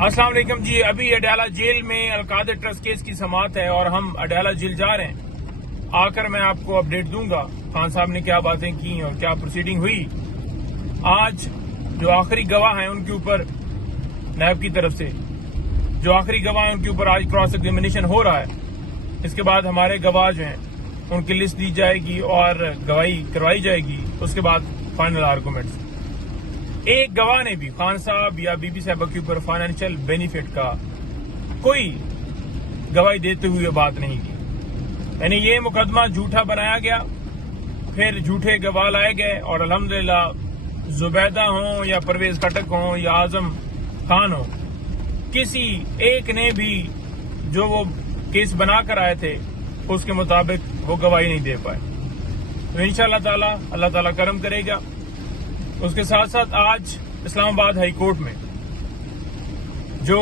السلام علیکم جی. ابھی اڈیالہ جیل میں القادر ٹرسٹ کیس کی سماعت ہے اور ہم اڈیالہ جیل جا رہے ہیں. آ کر میں آپ کو اپڈیٹ دوں گا خان صاحب نے کیا باتیں کی اور کیا پروسیڈنگ ہوئی. آج جو آخری گواہ ہیں ان کے اوپر نیب کی طرف سے جو آخری گواہ ہیں ان کے اوپر آج کراس ایگزامینیشن ہو رہا ہے. اس کے بعد ہمارے گواہ جو ہیں ان کی لسٹ دی جائے گی اور گواہی کروائی جائے گی. اس کے بعد فائنل آرگومنٹس. ایک گواہ نے بھی خان صاحب یا بی بی صاحبہ کے اوپر فائنینشیل بینیفٹ کا کوئی گواہی دیتے ہوئے بات نہیں کی. یعنی یہ مقدمہ جھوٹا بنایا گیا, پھر جھوٹے گواہ لائے گئے اور الحمدللہ زبیدہ ہوں یا پرویز کھٹک ہوں یا اعظم خان ہوں, کسی ایک نے بھی جو وہ کیس بنا کر آئے تھے اس کے مطابق وہ گواہی نہیں دے پائے. تو انشاءاللہ اللہ تعالیٰ کرم کرے گا. اس کے ساتھ ساتھ آج اسلام آباد ہائی کورٹ میں جو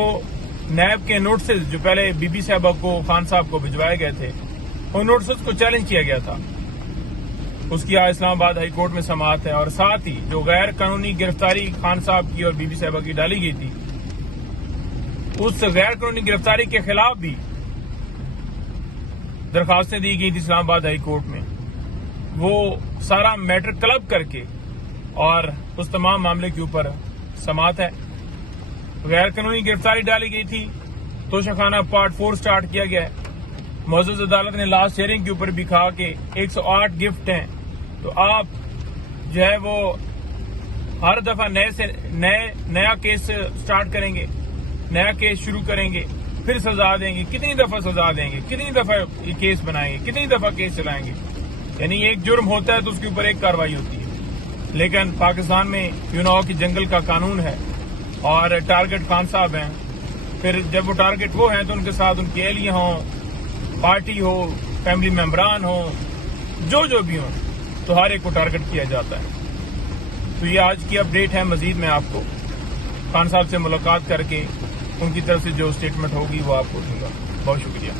نیب کے نوٹسز جو پہلے بی بی صاحبہ کو خان صاحب کو بھجوائے گئے تھے ان نوٹسز کو چیلنج کیا گیا تھا. اس کی آج اسلام آباد ہائی کورٹ میں سماعت ہے. اور ساتھ ہی جو غیر قانونی گرفتاری خان صاحب کی اور بی بی صاحبہ کی ڈالی گئی تھی اس غیر قانونی گرفتاری کے خلاف بھی درخواستیں دی گئی تھی اسلام آباد ہائی کورٹ میں. وہ سارا میٹر کلب کر کے اور اس تمام معاملے کے اوپر سماعت ہے. غیر قانونی گرفتاری ڈالی گئی تھی, توشہ خانہ پارٹ 4 سٹارٹ کیا گیا ہے. معزز عدالت نے لاسٹ ہیئرنگ کے اوپر بھی کہا کہ 108 گفٹ ہیں, تو آپ جو ہے وہ ہر دفعہ نیا کیس سٹارٹ کریں گے, نیا کیس شروع کریں گے, پھر سزا دیں گے. کتنی دفعہ سزا دیں گے, کتنی دفعہ یہ کیس بنائیں گے, کتنی دفعہ کیس چلائیں گے. یعنی ایک جرم ہوتا ہے تو اس کے اوپر ایک کارروائی ہوتی ہے. لیکن پاکستان میں کی جنگل کا قانون ہے اور ٹارگٹ خان صاحب ہیں. پھر جب وہ ٹارگٹ وہ ہیں تو ان کے ساتھ ان کی اہلیہ ہوں, پارٹی ہو, فیملی ممبران ہوں, جو بھی ہوں, تو ہر ایک کو ٹارگٹ کیا جاتا ہے. تو یہ آج کی اپڈیٹ ہے. مزید میں آپ کو خان صاحب سے ملاقات کر کے ان کی طرف سے جو اسٹیٹمنٹ ہوگی وہ آپ کو دوں گا. بہت شکریہ.